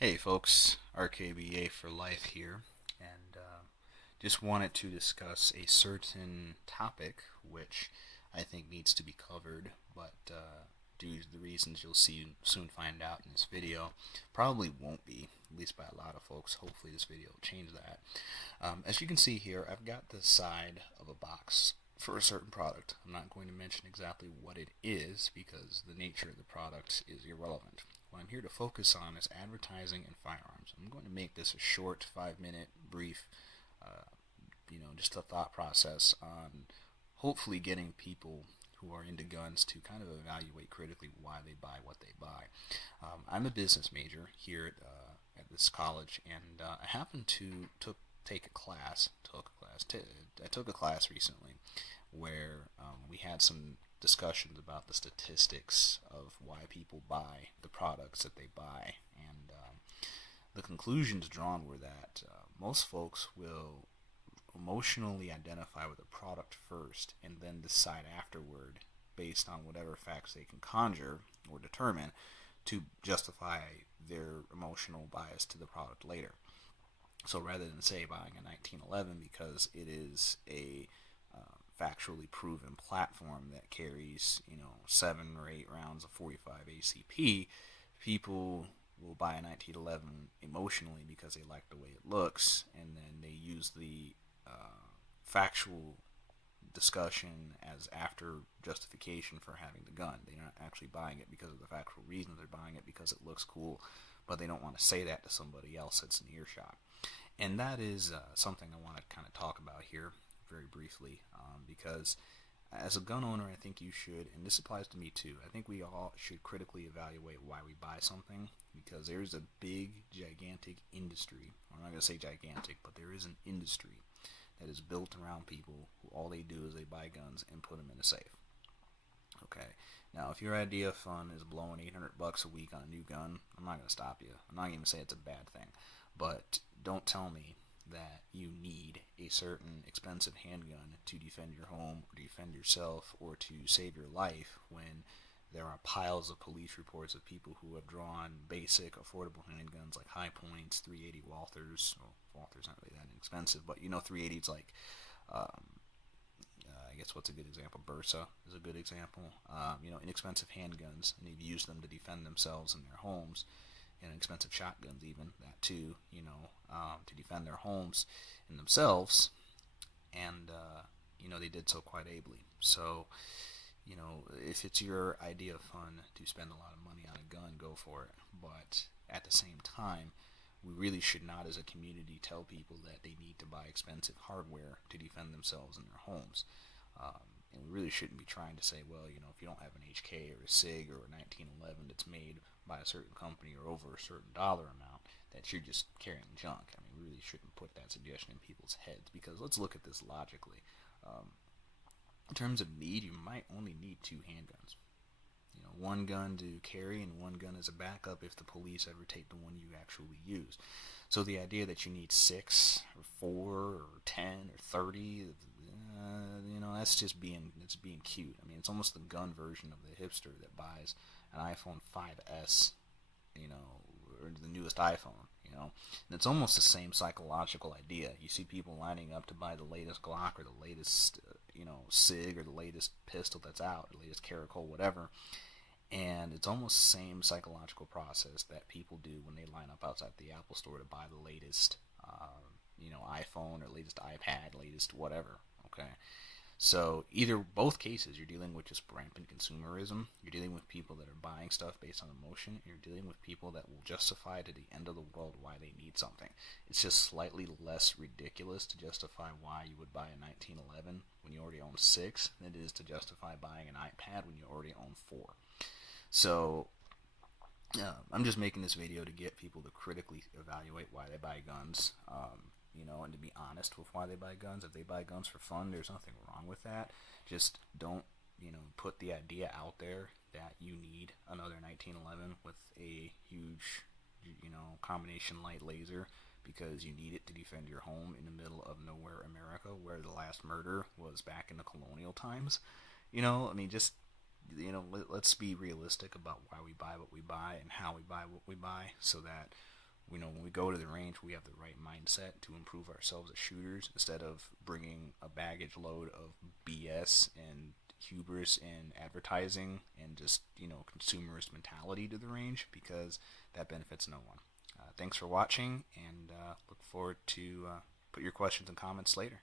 Hey folks, RKBA for life here, and just wanted to discuss a certain topic which I think needs to be covered, but due to the reasons you'll soon find out in this video, probably won't be, at least by a lot of folks. Hopefully this video will change that. As you can see here, I've got the side of a box for a certain product. I'm not going to mention exactly what it is because the nature of the product is irrelevant. What I'm here to focus on is advertising and firearms. I'm going to make this a short 5-minute brief, just a thought process on hopefully getting people who are into guns to kind of evaluate critically why they buy what they buy. I'm a business major here at this college, and I happened to take a class. I took a class recently where we had some discussions about the statistics of why people buy the products that they buy, and the conclusions drawn were that most folks will emotionally identify with a product first and then decide afterward, based on whatever facts they can conjure or determine, to justify their emotional bias to the product later. So rather than say buying a 1911 because it is a factually proven platform that carries 7 or 8 rounds of 45 ACP, people will buy a 1911 emotionally because they like the way it looks, and then they use the factual discussion as after justification for having the gun. They're not actually buying it because of the factual reasons. They're buying it because it looks cool, but they don't want to say that to somebody else that's in earshot. And that is something I want to kind of talk about here very briefly, because as a gun owner, I think you should, and this applies to me too, I think we all should critically evaluate why we buy something, because there's a big, gigantic industry. I'm not going to say gigantic, but there is an industry that is built around people who all they do is they buy guns and put them in a safe. Okay. Now, if your idea of fun is blowing $800 a week on a new gun, I'm not going to stop you. I'm not going to say it's a bad thing. But don't tell me that you need a certain expensive handgun to defend your home, or defend yourself, or to save your life when there are piles of police reports of people who have drawn basic, affordable handguns like High Points, 380 Walthers. Well, Walthers aren't really that inexpensive, but 380 is like, I guess what's a good example? Bursa is a good example. Inexpensive handguns, and they've used them to defend themselves in their homes. And expensive shotguns, even that too, to defend their homes and themselves, and they did so quite ably. So, if it's your idea of fun to spend a lot of money on a gun, go for it. But at the same time, we really should not, as a community, tell people that they need to buy expensive hardware to defend themselves in their homes. And we really shouldn't be trying to say, well, if you don't have an HK or a SIG or a 1911 that's made by a certain company or over a certain dollar amount, that you're just carrying junk. I mean, we really shouldn't put that suggestion in people's heads, because let's look at this logically. In terms of need, you might only need 2 handguns. One gun to carry and one gun as a backup if the police ever take the one you actually use. So the idea that you need 6 or 4 or 10 or 30, that's just being cute. I mean, it's almost the gun version of the hipster that buys an iPhone 5S, or the newest iPhone, And it's almost the same psychological idea. You see people lining up to buy the latest Glock or the latest, SIG, or the latest pistol that's out, the latest Caracol, whatever. And it's almost the same psychological process that people do when they line up outside the Apple store to buy the latest, iPhone or latest iPad, latest whatever. Okay. So both cases, you're dealing with just rampant consumerism. You're dealing with people that are buying stuff based on emotion. You're dealing with people that will justify to the end of the world why they need something. It's just slightly less ridiculous to justify why you would buy a 1911 when you already own 6 than it is to justify buying an iPad when you already own 4. So I'm just making this video to get people to critically evaluate why they buy guns, and to be honest with why they buy guns. If they buy guns for fun, there's nothing wrong with that. Just don't, put the idea out there that you need another 1911 with a huge, combination light laser because you need it to defend your home in the middle of nowhere America, where the last murder was back in the colonial times. Just let's be realistic about why we buy what we buy and how we buy what we buy, so that when we go to the range, we have the right mindset to improve ourselves as shooters instead of bringing a baggage load of BS and hubris and advertising and just, consumerist mentality to the range, because that benefits no one. Thanks for watching, and look forward to put your questions and comments later.